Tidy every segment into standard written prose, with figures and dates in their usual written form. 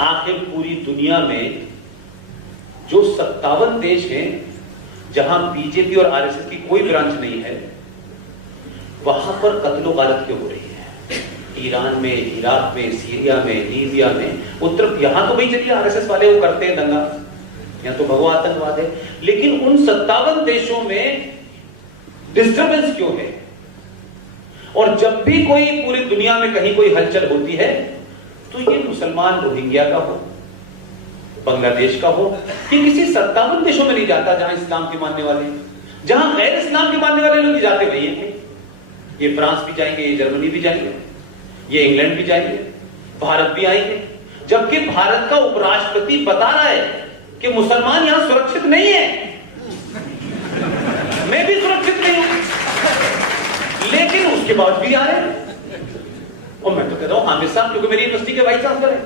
आखिर पूरी दुनिया में जो 57 देश हैं जहां बीजेपी और आरएसएस की कोई ब्रांच नहीं है, वहां पर कत्लो गारत क्यों हो रही है? ईरान में, इराक में, सीरिया में, लीबिया में, उत्तर, यहां तो भाई चलिए आरएसएस वाले वो करते हैं दंगा, यहां तो भगवा आतंकवाद है, लेकिन उन 57 देशों में डिस्टर्बेंस क्यों है? और जब भी कोई पूरी दुनिया में कहीं कोई हलचल होती है तो ये मुसलमान रोहिंग्या का हो, बांग्लादेश का हो, कि किसी 57 देशों में नहीं जाता जहां इस्लाम के मानने वाले, जहां गैर इस्लाम के मानने वाले लोग जाते वही हैं। ये फ्रांस भी जाएंगे, ये जर्मनी भी जाएंगे, ये इंग्लैंड भी जाएंगे, भारत भी आएंगे, जबकि भारत का उपराष्ट्रपति बता रहा है कि मुसलमान यहां सुरक्षित नहीं है। मैं भी सुरक्षित नहीं हूं, लेकिन उसके बाद भी आ रहे हैं। और मैं तो कहता हूं हामिद साहब, क्योंकि मेरी यूनिवर्सिटी के वाइस चांसलर है,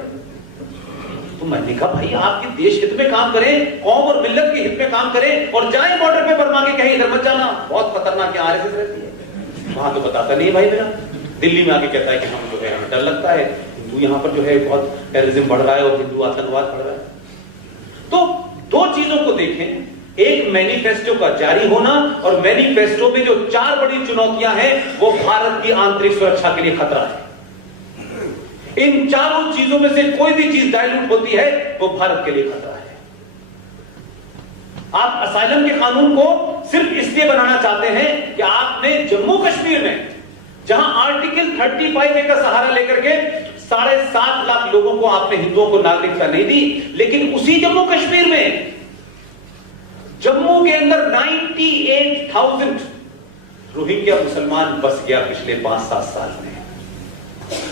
तो मैंने कहा भाई आपके देश हित में काम करें, कौम और मिल्लत के हित में काम करें, और जाए बॉर्डर पे बर्मा के कहीं इधर मत जाना, बहुत खतरनाक है, आरएसएस रहती है। वहां तो बताता नहीं भाई मेरा, दिल्ली में आके कहता है कि हम जो है हमें डर लगता है, हिंदू यहां पर जो है बहुत टेररिज्म बढ़ रहा है और हिंदू आतंकवाद बढ़ रहा है। तो दो चीजों को देखें, एक मैनिफेस्टो का जारी होना, और मैनिफेस्टो में जो 4 बड़ी चुनौतियां हैं वो भारत की आंतरिक सुरक्षा के लिए खतरा है। इन चारों चीजों में से कोई भी चीज डायलूट होती है वो भारत के लिए खतरा है। आप असाइलम के कानून को सिर्फ इसलिए बनाना चाहते हैं कि आपने जम्मू कश्मीर में, जहां आर्टिकल 35A का सहारा लेकर के 7.5 लाख लोगों को आपने हिंदुओं को नागरिकता नहीं दी, लेकिन उसी जम्मू कश्मीर में, जम्मू के अंदर 98,000 रोहिंग्या मुसलमान बस गया पिछले 5-7 साल में।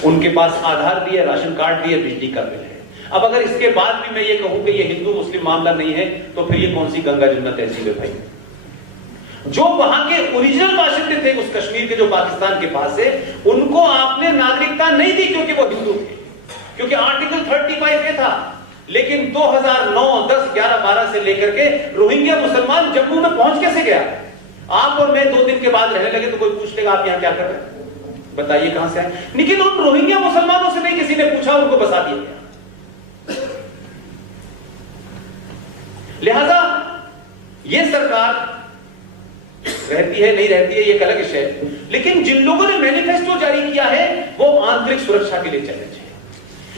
उनके पास आधार भी है, राशन कार्ड भी है, बिजली का बिल है। अब अगर इसके बाद भी मैं ये कहूं कि ये हिंदू मुस्लिम मामला नहीं है, तो फिर ये कौन सी गंगा जमुना तहसील है भाई? जो वहां के ओरिजिनल बाशिंदे थे उस कश्मीर के जो पाकिस्तान के पास है, उनको आपने नागरिकता नहीं दी क्योंकि वो हिंदू थे, क्योंकि आर्टिकल 35A था। लेकिन 2009, 10, 11, 12 से लेकर के रोहिंग्या मुसलमान जम्मू में पहुंच कैसे गया? आप और मैं 2 दिन के बाद रहने लगे तो कोई पूछ लेगा आप यहां क्या कर रहे हैं, बताइए कहां से आए? लेकिन उन रोहिंग्या मुसलमानों से नहीं किसी ने पूछा, उनको बसा दिया गया। लिहाजा ये सरकार रहती है नहीं रहती है ये एक अलग विषय है, लेकिन जिन लोगों ने मैनिफेस्टो जारी किया है वो आंतरिक सुरक्षा के लिए चैलेंज है।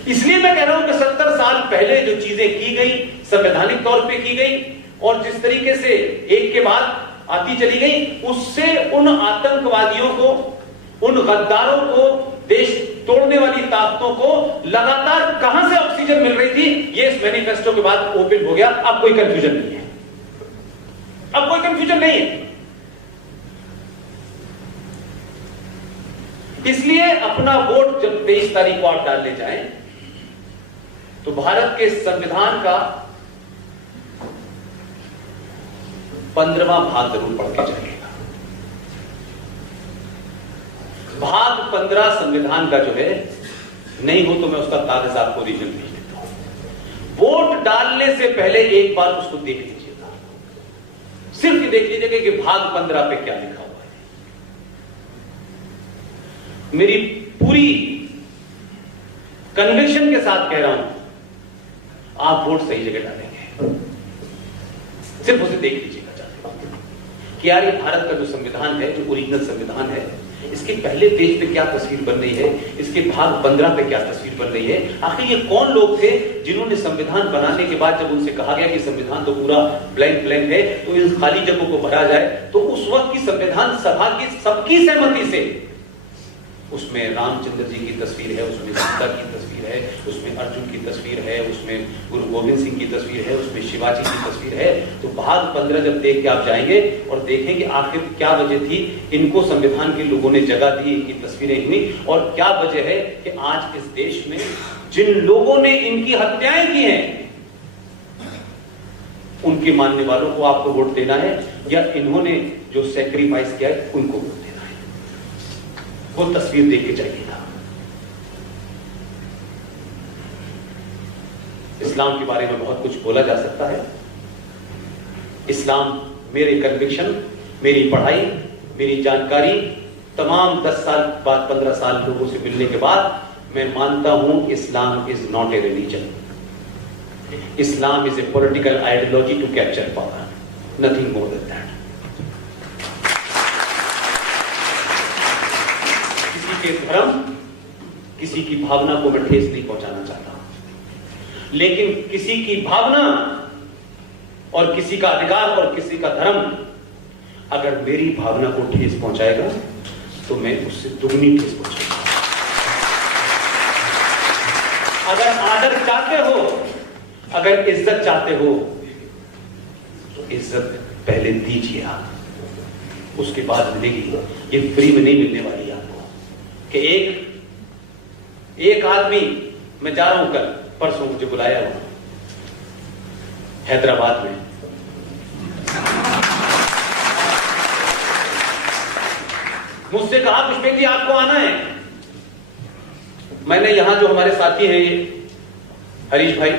इसलिए मैं कह रहा हूं कि 70 साल पहले जो चीजें की गई, संवैधानिक तौर पे की गई, और जिस तरीके से एक के बाद आती चली गई, उससे उन आतंकवादियों को, उन गद्दारों को, देश तोड़ने वाली ताकतों को लगातार कहां से ऑक्सीजन मिल रही थी, ये इस मैनिफेस्टो के बाद ओपन हो गया। अब कोई कंफ्यूजन नहीं है, अब कोई कंफ्यूजन नहीं है। इसलिए अपना वोट जब 23 तारीख को आप डालने जाएं तो भारत के संविधान का 15वां भाग जरूर पढ़ के जाइएगा। भाग 15 संविधान का जो है, नहीं हो तो मैं उसका कागज आपको ओरिजिनल भेज देता हूं। वोट डालने से पहले एक बार उसको देख लीजिएगा, सिर्फ ये देख लीजिएगा कि भाग 15 पे क्या लिखा हुआ है। मेरी पूरी कन्विक्शन के साथ कह रहा हूं, आप वोट सही जगह डालेंगे, सिर्फ उसे देख लीजिएगा कि यार ये भारत का जो संविधान है, जो ओरिजिनल संविधान है, इसके पहले पेज पे क्या तस्वीर बन रही है, इसके भाग 15 पे क्या तस्वीर बन रही है। आखिर ये कौन लोग थे जिन्होंने संविधान बनाने के बाद जब उनसे कहा गया कि संविधान तो पूरा ब्लैंक है, तो इन खाली जगहों को भरा जाए, तो उस वक्त की संविधान सभा की सबकी सहमति से उसमें रामचंद्र जी की तस्वीर है, उसमें सीता की तस्वीर है, उसमें अर्जुन की तस्वीर है, उसमें गुरु गोविंद सिंह की तस्वीर है, उसमें शिवाजी की तस्वीर है। तो भाग 15 जब देख के आप जाएंगे और देखेंगे आखिर क्या वजह थी, इनको संविधान के लोगों ने जगह दी, इनकी तस्वीरें हुई, और क्या वजह है कि आज इस देश में जिन लोगों ने इनकी हत्याएं की हैं, उनके मानने वालों को आपको वोट देना है, या इन्होंने जो सैक्रिफाइस किया है उनको वोट देना है। वो तस्वीर देख के जाइएगा। इस्लाम के बारे में बहुत कुछ बोला जा सकता है। इस्लाम, मेरे कन्विक्शन, मेरी पढ़ाई, मेरी जानकारी, तमाम 10 साल बाद 15 साल लोगों से मिलने के बाद मैं मानता हूं Islam is not a religion, Islam is a political ideology to capture power, nothing more than that. किसी के धर्म, किसी की भावना को मैं ठेस नहीं पहुंचाना चाहता, लेकिन किसी की भावना और किसी का अधिकार और किसी का धर्म अगर मेरी भावना को ठेस पहुंचाएगा तो मैं उससे दुगनी ठेस पहुंचाऊंगा। अगर आदर चाहते हो, अगर इज्जत चाहते हो, तो इज्जत पहले दीजिए आप, उसके बाद मिलेगी। ये फ्री में नहीं मिलने वाली आपको कि एक आदमी, मैं जा रहा हूं कल परसों, मुझे बुलाया हुआ हैदराबाद में, मुझसे कहा पुष्पेंद्र जी आपको आना है। मैंने यहां जो हमारे साथी हैं हरीश भाई,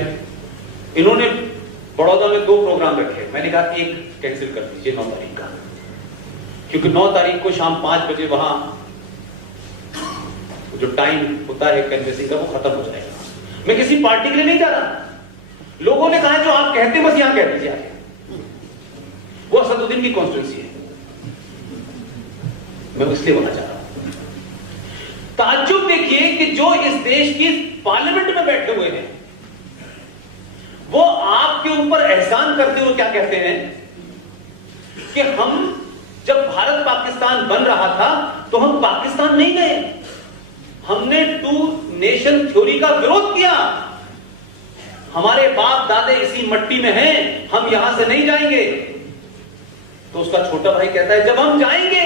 इन्होंने बड़ौदा में 2 प्रोग्राम रखे, मैंने कहा एक कैंसिल कर दीजिए 9 तारीख का, क्योंकि 9 तारीख को शाम 5 बजे वहां जो टाइम होता है कैनवेसिंग का वो खत्म हो जाएगा। मैं किसी पार्टी के लिए नहीं जा रहा, लोगों ने कहा जो आप कहते बस यहां कह दीजिए आगे, वो असदुद्दीन की कॉन्स्टिट्यूंसी है, मैं इसलिए बोलना चाह रहा हूं। ताज्जुब देखिए कि जो इस देश की पार्लियामेंट में बैठे हुए हैं वो आपके ऊपर एहसान करते हुए क्या कहते हैं कि हम जब भारत पाकिस्तान बन रहा था तो हम पाकिस्तान नहीं गए, हमने 2 नेशन थ्योरी का विरोध किया, हमारे बाप दादे इसी मट्टी में हैं, हम यहां से नहीं जाएंगे। तो उसका छोटा भाई कहता है जब हम जाएंगे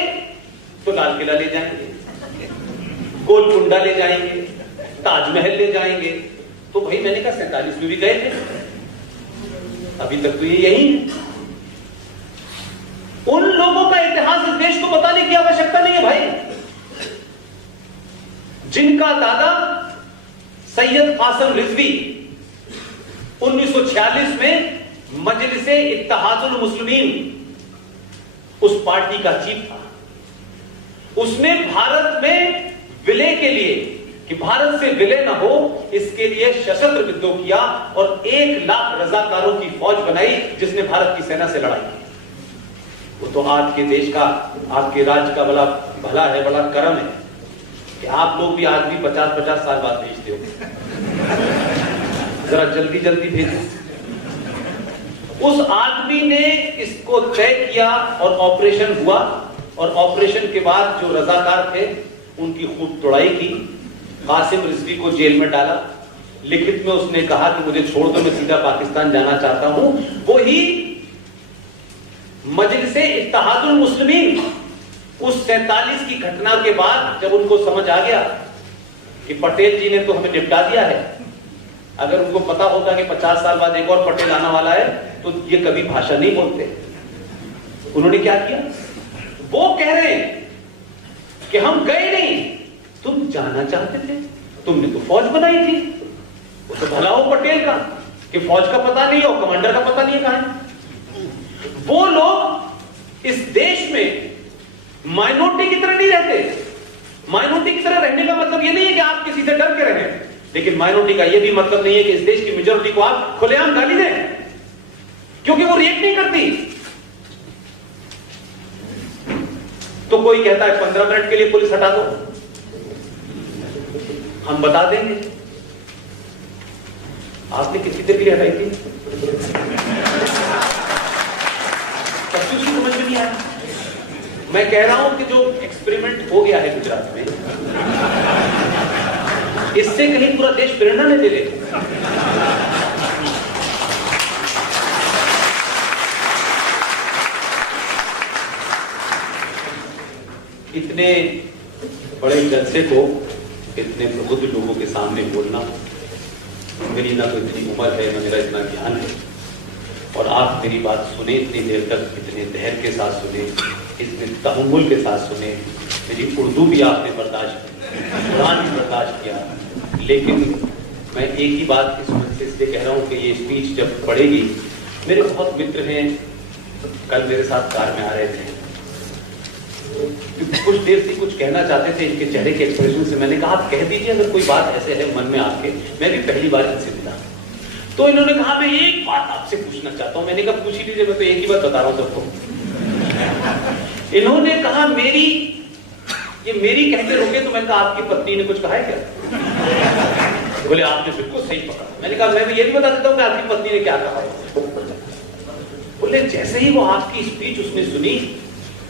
तो लाल किला ले जाएंगे, गोलकुंडा ले जाएंगे, ताजमहल ले जाएंगे। तो भाई मैंने कहा 47 में भी गए थे, अभी तक तो ये यही है। उन लोगों का इतिहास इस देश को बताने की आवश्यकता नहीं है भाई, जिनका दादा सैयद कासिम रिजवी 1946 में मजलिसे इत्तेहादुल मुस्लिमीन उस पार्टी का चीफ था। उसने भारत में विलय के लिए, कि भारत से विलय ना हो, इसके लिए सशस्त्र विद्रोह किया और 1 लाख रजाकारों की फौज बनाई जिसने भारत की सेना से लड़ाई की। वो तो आज के देश का, आपके राज्य का बड़ा भला है, बड़ा कर्म है कि आप लोग भी आज भी 50-50 साल बाद भेजते हो, जरा जल्दी जल्दी भेजें। उस आदमी ने इसको तय किया और ऑपरेशन हुआ, और ऑपरेशन के बाद जो रजाकार थे उनकी खूब तोड़ाई की, कासिम रिजवी को जेल में डाला, लिखित में उसने कहा कि मुझे छोड़ दो, मैं सीधा पाकिस्तान जाना चाहता हूं। वो ही मजलिसे इत्तेहादुल मुस्लिमीन उस 47 की घटना के बाद जब उनको समझ आ गया कि पटेल जी ने तो हमें निपटा दिया है, अगर उनको पता होता कि 50 साल बाद एक और पटेल आने वाला है तो ये कभी भाषा नहीं बोलते। उन्होंने क्या किया, वो कह रहे हैं कि हम गए नहीं, तुम जाना चाहते थे, तुमने तो फौज बनाई थी। वो तो भला हो पटेल का कि फौज का पता नहीं हो, कमांडर का पता नहीं है कहां है। वो लोग इस देश में माइनॉरिटी की तरह नहीं रहते। माइनॉरिटी की तरह रहने का मतलब ये नहीं है कि आप किसी से डर के रहें, लेकिन माइनॉरिटी का ये भी मतलब नहीं है कि इस देश की मेजॉरिटी को आप खुलेआम गाली दें, क्योंकि वो रिएक्ट नहीं करती। तो कोई कहता है 15 मिनट के लिए पुलिस हटा दो, हम बता देंगे आपने कितनी देर के लिए हटाई थी, तब भी उसकी समझ में नहीं आया। मैं कह रहा हूं कि जो एक्सपेरिमेंट हो गया है गुजरात में, इससे कहीं पूरा देश प्रेरणा नहीं ले ले। इतने बड़े जलसे को इतने प्रबुद्ध लोगों के सामने बोलना, मेरी ना तो इतनी उम्र है, ना मेरा इतना ज्ञान है, और आप मेरी बात सुने इतनी देर तक, इतने धैर्य के साथ सुने, इतने तहम्मुल के साथ सुने। मेरी उर्दू भी आपने बर्दाश्त की, कुरान भी बर्दाश्त किया, लेकिन मैं एक ही बात इस वजह से इसलिए कह रहा हूँ कि ये स्पीच जब पढ़ेगी, मेरे बहुत मित्र हैं, कल मेरे साथ कार में आ रहे थे, क्योंकि कुछ देर से कुछ कहना चाहते थे इनके चेहरे के एक्सप्रेशन से। मैंने कहा आप कह दीजिए अगर कोई बात ऐसे है मन में आपके, मैं भी पहली बार इनसे मिला। तो इन्होंने कहा मैं एक बात आपसे पूछना चाहता हूं। मैंने कहा पूछ ही लीजिए, मैं तो एक ही बात बता रहा हूं सबको। इन्होंने कहा ये मेरी कहते रुके, तो मैं कहा आपकी पत्नी ने कुछ कहा है क्या? बोले आपने बिल्कुल सही पकड़ा। मैंने कहा मैं भी ये भी बता देता हूं कि आपकी पत्नी ने क्या कहा है। बोले जैसे ही वो आपकी स्पीच उसने सुनी,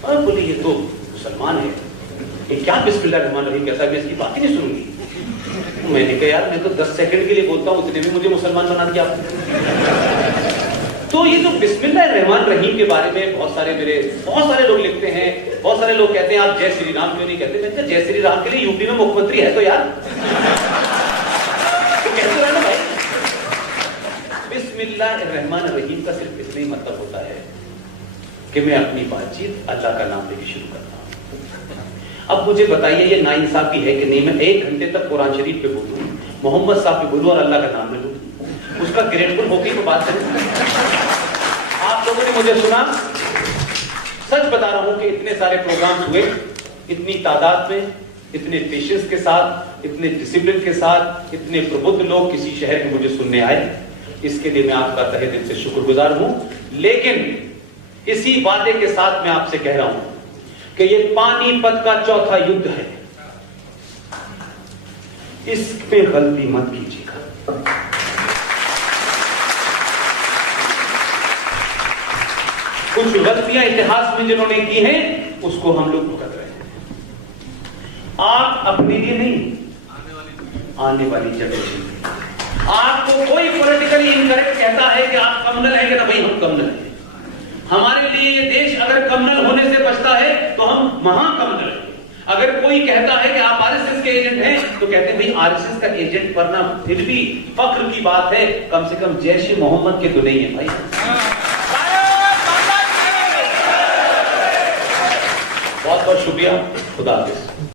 और बोले ये तो मुसलमान है, ये क्या बिस्मिल्लाहिर्रहमानिर्रहीम कहता है, मैं इसकी बात ही नहीं सुनूंगी। मैंने कहा यार मैं तो 10 सेकंड के लिए बोलता हूं, उतने में मुझे मुसलमान बना दिया आपने। तो ये जो बिस्मिल्लाहिर्रहमानिर्रहीम के बारे में बहुत सारे लोग लिखते हैं, बहुत सारे लोग कहते हैं आप जय श्री राम क्यों नहीं कहते। मैंने कहा जय श्री राम के लिए यूपी में मुख्यमंत्री है तो यार तो कहते रहे ना भाई। बिस्मिल्लाहिर्रहमानिर्रहीम का सिर्फ इतना ही मतलब होता है कि मैं अपनी बातचीत अल्लाह का नाम लेके शुरू करता हूं। अब मुझे बताइए ये नाइंसाफी है कि नहीं मैं 1 घंटे तक कुरान शरीफ पे बोलूं, मोहम्मद साहब पे बोलूं और अल्लाह का नाम ले लूं, उसका ग्रेटफुल होके तो बात करें। आप लोगों ने मुझे सुना, सच बता रहा हूं कि इतने सारे प्रोग्राम्स हुए, इतनी तादाद में, इतने पेशेंस के साथ, इतने डिसिप्लिन के साथ, इतने प्रबुद्ध लोग किसी शहर में मुझे सुनने आए, इसके लिए मैं आपका तहे दिल से शुक्रगुजार हूं। लेकिन इसी वादे के साथ मैं आपसे कह रहा हूं कि ये पानीपत का चौथा युद्ध है, इसमें गलती मत कीजिएगा। कुछ गलतियां इतिहास में जिन्होंने की हैं उसको हम लोग भुगत रहे हैं। आप अपने लिए नहीं, आने वाली जनरेशन में। आपको कोई पॉलिटिकली इनकरेक्ट कहता है कि आप कम्युनल है कि ना भाई हम कम्युनल हैं। हमारे लिए ये देश अगर कम्युनल होने से बचता है तो हम महाकम्युनल हैं। अगर कोई कहता है कि आप आरएसएस के एजेंट हैं तो कहते हैं भाई आरएसएस का एजेंट बनना फिर भी फख्र की बात है, कम से कम जैश मोहम्मद के तो नहीं है भाई। बहुत बहुत शुक्रिया, खुदा हाफिज।